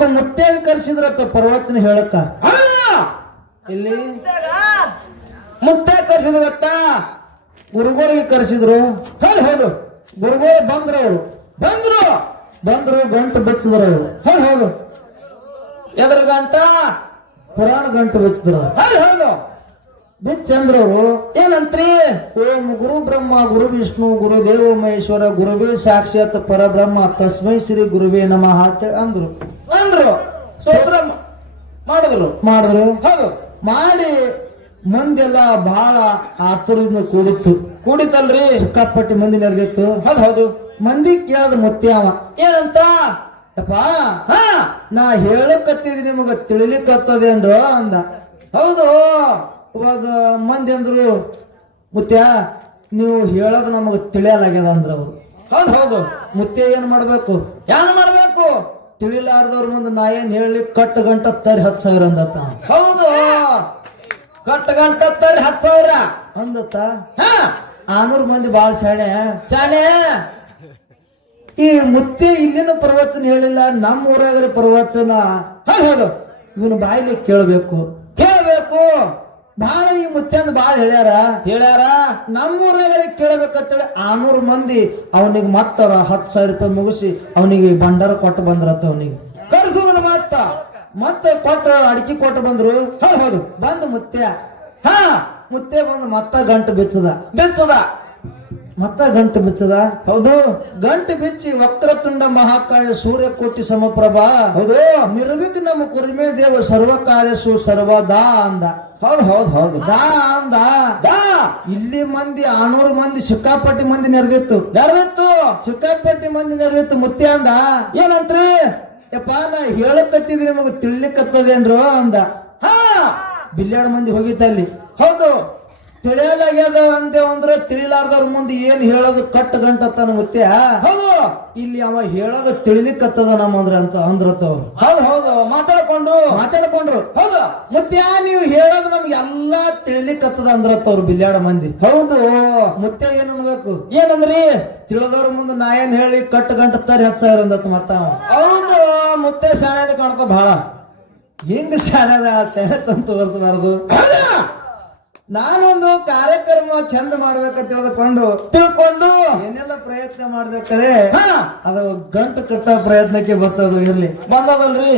ಒಬ್ಬ ಮುತ್ತೆ ಕರ್ಸಿದ್ರತ್ತ ಪ್ರವಚನ ಹೇಳಕ್ಕ. ಹಾ ಇಲ್ಲಿ ಮುತ್ತೆ ಕರ್ಸಿದ ಗೊತ್ತಾ? ಗುರುಗಳಿಗೆ ಕರ್ಸಿದ್ರು. ಹೌದು ಹೌದು. ಗುರುಗಳು ಬಂದ್ರು ಅವರು. ಬಂದ್ರು. ಬಂದ್ರು ಗಂಟು ಬೆಚ್ಚಿದ್ರು ಅವರು. ಹೌದು ಹೌದು. ಎದ್ರ ಗಂಟ? ಪುರಾಣ ಗಂಟು ಬೆಚ್ಚಿದ್ರು ಹೌದು ಹೌದು. ಬೆಚ್ಚಂದ್ರ ಅವರು ಏನಂತ್ರಿ? ಓಂ ಗುರು ಬ್ರಹ್ಮ ಗುರು ವಿಷ್ಣು ಗುರು ದೇವ ಮಹೇಶ್ವರ ಗುರುವೇ ಸಾಕ್ಷಾತ್ ಪರಬ್ರಹ್ಮ ತಸ್ಮೈ ಶ್ರೀ ಗುರುವೇ ನಮಃ ಅಂತ ಅಂದ್ರು. ಅಂದ್ರು. ಮಾಡಿದ್ರು. ಮಾಡಿದ್ರು. ಹೌದು. ಮಾಡಿ ಮಂದೆಲ್ಲ ಬಹಳ ಆತುರದಿಂದ ಕೂಡಿತ್ತು. ಕೂಡಿತಲ್ರಿ ಸಿಕ್ಕಾಪಟ್ಟಿ ಮಂದಿ ನೆರೆದಿತ್ತು. ಹೌದು ಹೌದು. ಮಂದಿ ಕೇಳದ ಮುತ್ಯಾವ. ಏನಂತ? ಯಪ್ಪ ಹಾ. ನಾ ಹೇಳಕತ್ತಿದ್ ನಿಮಗ ತಿಳಿಲಿಕತ್ತದೇನ್ರೋ ಅಂದ. ಹೌದು. ಇವಾಗ ಮಂದಿ ಅಂದ್ರು ಮುತ್ಯ ನೀವು ಹೇಳೋದು ನಮಗೆ ತಿಳಿಯಲಾಗ್ಯದ ಅಂದ್ರ ಅವ್ರು. ಹೌದು ಹೌದು. ಮುತ್ಯ ಏನ್ ಮಾಡ್ಬೇಕು? ಏನ್ ಮಾಡ್ಬೇಕು? ತಿಳಿಲಾರ್ದವ್ರ ಮುಂದೆ ನಾ ಏನ್ ಹೇಳಿ ಕಟ್ಟು ಗಂಟ ತರಿ ಹತ್ತು ಸಾವಿರ ಅಂದತ್ತ? ಹೌದು. ಕಟ್ಟ ಗಂಟ ತರಿ ಹತ್ತು ಸಾವಿರ. ಅಂದತ್ತ? ಹಾ. ಆನೂರ್ ಮಂದಿ ಬಾಳ ಶಾಣೆ. ಶಾಣೆ. ಈ ಮುತ್ತೆ ಇಲ್ಲಿನ ಪ್ರವಚನ ಹೇಳಿಲ್ಲ ನಮ್ಮ ಊರಾಗರ ಪ್ರವಚನ. ಹೌದು ಇವನು ಬಾಯಿಲಿ ಕೇಳಬೇಕು. ಕೇಳಬೇಕು. ಬಹಳ ಈ ಮುತ್ತೆಂದು ಬಾಳ ಹೇಳ್ಯಾರ ಹೇಳ್ಯಾರ? ನಮ್ಮ ಊರಾಗರ ಕೇಳಬೇಕಂತೇಳಿ ಆನೂರು ಮಂದಿ ಅವನಿಗೆ ಮತ್ತರ ಹತ್ತು ಸಾವಿರ ರೂಪಾಯಿ ಮುಗಿಸಿ ಅವನಿಗೆ ಭಂಡಾರ ಕೊಟ್ಟು ಬಂದ್ರತ್ತ ಅವನಿಗೆ. ಕರ್ಸುದ್ರ ಮತ್ತ? ಮತ್ತೆ ಕೊಟ್ಟು ಅಡಿಕೆ ಕೊಟ್ಟು ಬಂದ್ರು. ಹೌದು ಹೌದು. ಬಂದು ಮುತ್ಯ. ಹಾ. ಮುತ್ತೆ ಬಂದು ಮತ್ತ ಗಂಟು ಬಿಚ್ಚದ ಬೆಚ್ಚದ ಮತ್ತ ಗಂಟು ಬಿಚ್ಚದ? ಹೌದು. ಗಂಟು ಬಿಚ್ಚಿ ವಕ್ರತುಂಡ ಮಹಾಕಾಯ ಸೂರ್ಯಕೋಟಿ ಸಮಪ್ರಭಾ. ಹೌದು. ನಿರ್ವಿಕ್ ನಮ್ಮ ಕುರ್ಮೆ ದೇವ ಸರ್ವ ಕಾರ್ಯಸು ಸರ್ವದಾ ಅಂದ. ಹೌದು ಹೌದು ಹೌದು. ದಾ ಅಂದ. ದಾ. ಇಲ್ಲಿ ಮಂದಿ ಆನೂರು ಮಂದಿ ಸಿಕ್ಕಾಪಟ್ಟಿ ಮಂದಿ ನೆರೆದಿತ್ತು. ನೆರೆದಿತ್ತು. ಸಿಕ್ಕಾಪಟ್ಟಿ ಮಂದಿ ನೆರೆದಿತ್ತು. ಮುತ್ತಿ ಅಂದ. ಏನಂತ್ರಿ? ಯಪ್ಪ ನಾ ಹೇಳಕತ್ತಿದ್ರಿ ನಿಮಗೆ ತಿಳಿಲಿಕ್ಕತ್ತದೇನ್ರು ಅಂದ. ಹಾ. ಬಿಲ್ಯಾಡ್ ಮಂದಿ ಹೋಗಿತ್ತ ಅಲ್ಲಿ. ಹೌದು. ತಿಳಿಯಲಾಗ್ಯದ ಅಂತೇವ್ ಅಂದ್ರೆ ತಿಳಿಲಾರ್ದವ್ರ ಮುಂದೆ ಏನ್ ಹೇಳೋದು ಕಟ್ ಗಂಟತ್ತಾನ ಮುತ್ಯ? ಹೌದು. ಇಲ್ಲಿ ಅವ ಹೇಳೋದು ತಿಳಿಲಿಕ್ಕತ್ತದ ನಮ್ಮಂದ್ರ ಅಂತ ಅಂದ್ರತ್ತವ್ರು. ಹೌದು ಹೌದು. ಮಾತಾಡ್ಕೊಂಡು. ಮಾತಾಡ್ಕೊಂಡ್ರು ಹೌದು. ಮುತ್ಯ ನೀವು ಹೇಳೋದು ನಮ್ಗೆ ಎಲ್ಲಾ ತಿಳಿಲಿಕ್ಕತ್ತದ ಅಂದ್ರತ್ತ ಅವ್ರು ಬಿಲ್ಲಾಡ ಮಂದಿ. ಹೌದು. ಮುತ್ಯ ಏನ್ ಅನ್ಬೇಕು? ಏನಂದ್ರಿ? ತಿಳಿದವ್ರ ಮುಂದೆ ನಾ ಏನ್ ಹೇಳಿ ಕಟ್ ಗಂಟತ್ತಾರ ಹತ್ತು ಸಾವಿರ ಅಂದತ್ ಮತ್ತ ಹೌದು. ಮುತ್ತೆ ಶಾಣೆ ಕಾಣ್ಕೋ ಬಹಳ ಹೆಂಗ್ ಶಾಣದ? ಶಾಣೆ ತಂತು ತೋರಿಸಬಾರ್ದು. ಹೌದಾ? ನಾನೊಂದು ಕಾರ್ಯಕ್ರಮ ಚಂದ ಮಾಡ್ಬೇಕಂತ ತಿಳಿದುಕೊಂಡು ತಿಳ್ಕೊಂಡು ಏನೆಲ್ಲ ಪ್ರಯತ್ನ ಮಾಡ್ಬೇಕಾರೆ ಅದು ಗಂಟು ಕಟ್ಟ ಪ್ರಯತ್ನಕ್ಕೆ ಬರ್ತದ ಇರ್ಲಿ. ಬಂದದಲ್ರಿ.